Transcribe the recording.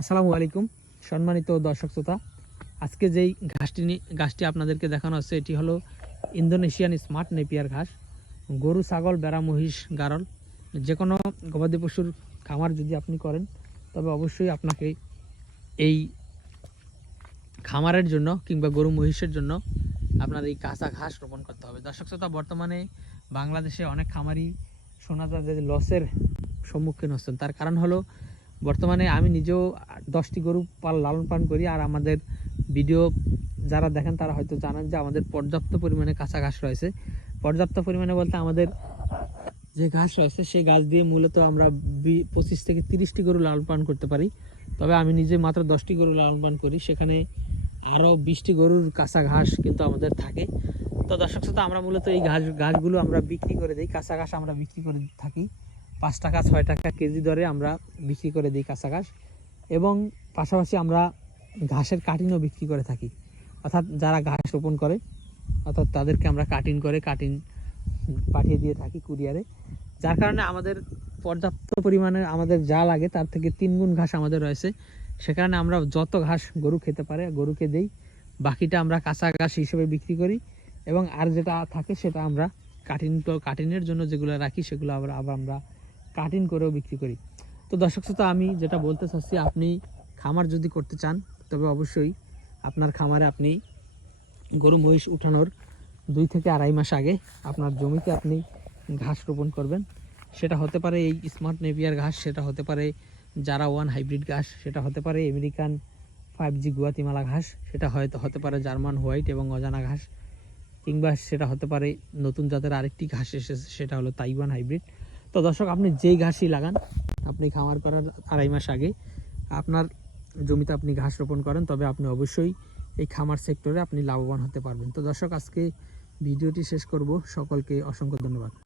আসসালামু আলাইকুম সম্মানিত দর্শক শ্রোতা। আজকে যেই ঘাসটি আপনাদেরকে দেখানো হচ্ছে এটি হলো ইন্দোনেশিয়ান স্মার্ট নেপিয়ার ঘাস। গরু, ছাগল, ভেড়া, মহিষ, গারল যে কোনো গবাদি পশুর খামার যদি আপনি করেন তবে অবশ্যই আপনাকে এই খামারের জন্য কিংবা গরু মহিষের জন্য আপনার এই কাঁচা ঘাস রোপণ করতে হবে। দর্শক শ্রোতা, বর্তমানে বাংলাদেশে অনেক খামারি শোনা যায় যে লসের সম্মুখীন হচ্ছেন। তার কারণ হলো বর্তমানে আমি নিজেও 10টি গরু লালন পালন করি, আর আমাদের ভিডিও যারা দেখেন তারা হয়তো জানেন যে আমাদের পর্যাপ্ত পরিমাণে কাঁচা ঘাস রয়েছে। পর্যাপ্ত পরিমাণে বলতে আমাদের যে ঘাস রয়েছে সেই ঘাস দিয়ে মূলত আমরা 25 থেকে 30টি গরু লালন পালন করতে পারি। তবে আমি নিজে মাত্র 10টি গরু লালন পালন করি, সেখানে আরও 20টি গরুর কাঁচা ঘাস কিন্তু আমাদের থাকে। তো দর্শক শ্রোতা, আমরা মূলত এই ঘাসগুলো আমরা বিক্রি করে দিই। কাঁচা ঘাস আমরা বিক্রি করে থাকি 5 টাকা 6 টাকা কেজি দরে আমরা বিক্রি করে দিই কাঁচা ঘাস, এবং পাশাপাশি আমরা ঘাসের কাটিনও বিক্রি করে থাকি। অর্থাৎ যারা ঘাস রোপণ করে অর্থাৎ তাদেরকে আমরা কাটিং পাঠিয়ে দিয়ে থাকি কুরিয়ারে, যার কারণে আমাদের পর্যাপ্ত পরিমাণে আমাদের যা লাগে তার থেকে 3 গুণ ঘাস আমাদের রয়েছে। সে কারণে আমরা যত ঘাস গরু খেতে পারে গরুকে দেই, বাকিটা আমরা কাঁচা ঘাস হিসেবে বিক্রি করি, এবং আর যেটা থাকে সেটা আমরা কাটিনের জন্য যেগুলো রাখি সেগুলো আবার আমরা কাটিং করেও বিক্রি করি। তো দর্শক শ্রোতা, আমি যেটা বলতে চাচ্ছি, আপনি খামার যদি করতে চান তবে অবশ্যই আপনার খামারে আপনি গরু মহিষ উঠানোর 2 থেকে 2.5 মাস আগে আপনার জমিতে আপনি ঘাস রোপণ করবেন। সেটা হতে পারে এই স্মার্ট নেপিয়ার ঘাস, সেটা হতে পারে জারা 1 হাইব্রিড ঘাস, সেটা হতে পারে আমেরিকান 5G গুয়াতিমালা ঘাস, সেটা হতে পারে জার্মান হোয়াইট এবং অজানা ঘাস, কিংবা সেটা হতে পারে নতুন জাতের আরেকটি ঘাস এসেছে সেটা হলো তাইওয়ান হাইব্রিড। তো দর্শক, আপনি যেই ঘাসই লাগান, আপনি খামার করার 2.5 মাস আগে আপনার জমিতে আপনি ঘাস রোপণ করেন, তবে আপনি অবশ্যই এই খামার সেক্টরে আপনি লাভবান হতে পারবেন। তো দর্শক, আজকে ভিডিওটি শেষ করব। সকলকে অসংখ্য ধন্যবাদ।